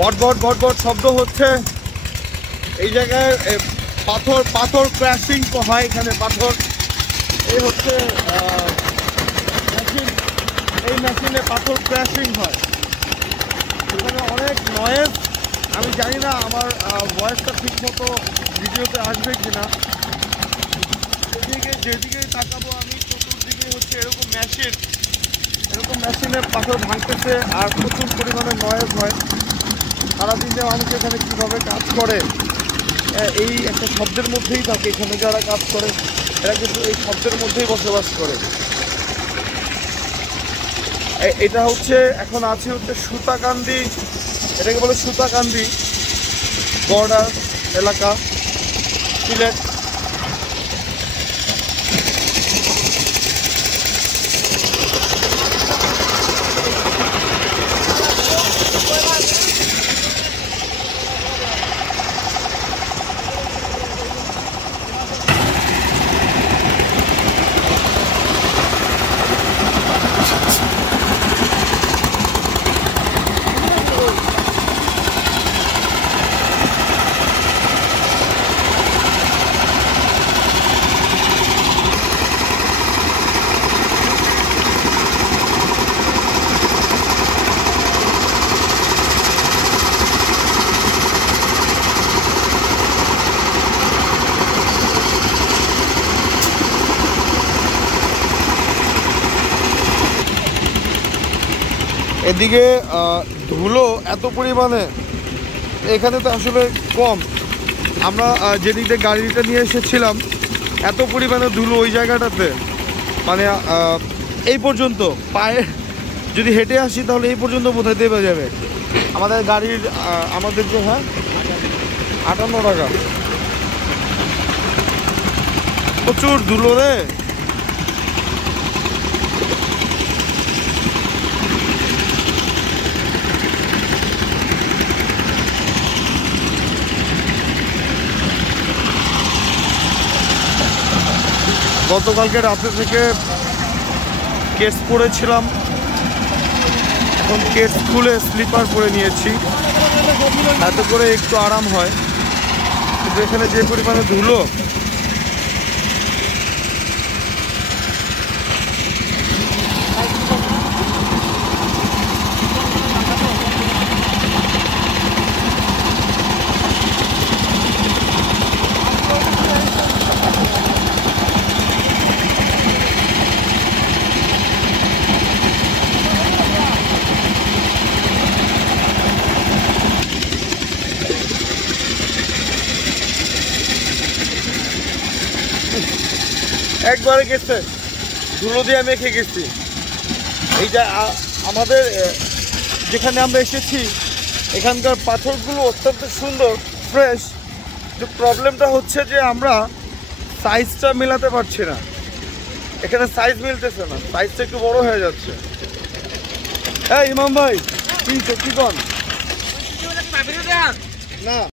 বট বট বট শব্দ হচ্ছে। এই জায়গায় পাথর ক্র্যাশিং হয় এখানে। পাথর এই হচ্ছে মেশিন, এই মেশিনে পাথর ক্র্যাশিং হয়। এখানে অনেক নয়েজ। আমি জানি না আমার ভয়েসটা ঠিক মতো ভিডিওতে আসবে কিনা। যেদিকেই তাকাবো আমি চতুর্দিকে হচ্ছে এরকম মেশিনে পাথর ভাঙতেছে আর প্রচুর পরিমাণে নয়েজ হয়। সারাদিনে মানুষ এখানে কীভাবে কাজ করে এই একটা শব্দের মধ্যেই থাকে। এখানে যারা কাজ করে এরা কিন্তু এই শব্দের মধ্যেই বসবাস করে। এটা হচ্ছে এখন আছে হচ্ছে সুতাকান্দি, এটাকে বলে সুতাকান্দি বর্ডার এলাকা, সিলেট। এদিকে ধুলো এত পরিমাণে, এখানে তো আসলে কম। আমরা যেদিক দিয়ে গাড়িটা নিয়ে এসেছিলাম এত পরিমাণে ধুলো ওই জায়গাটাতে, মানে এই পর্যন্ত পায়ে যদি হেঁটে আসি তাহলে এই পর্যন্ত বোধহয় দেবে যাবে আমাদের গাড়ির। আমাদের যে 58 টাকা, প্রচুর ধুলো রে। গতকালকে রাতে থেকে কেস পরেছিলাম, এখন কেস খুলে স্লিপার পরে নিয়েছি, এতে করে একটু আরাম হয়। কিন্তু এখানে যে পরিমাণে ধুলো, একবারে গেছে ধুলো দিয়ে মেখে গেছি। এইটা আমাদের যেখানে আমরা এসেছি এখানকার পাথরগুলো অত্যন্ত সুন্দর, ফ্রেশ। কিন্তু প্রবলেমটা হচ্ছে যে আমরা সাইজটা মেলাতে পারছি না। এখানে সাইজ মিলতেছে না, সাইজটা একটু বড় হয়ে যাচ্ছে। হ্যাঁ ইমাম ভাই, কি কন না।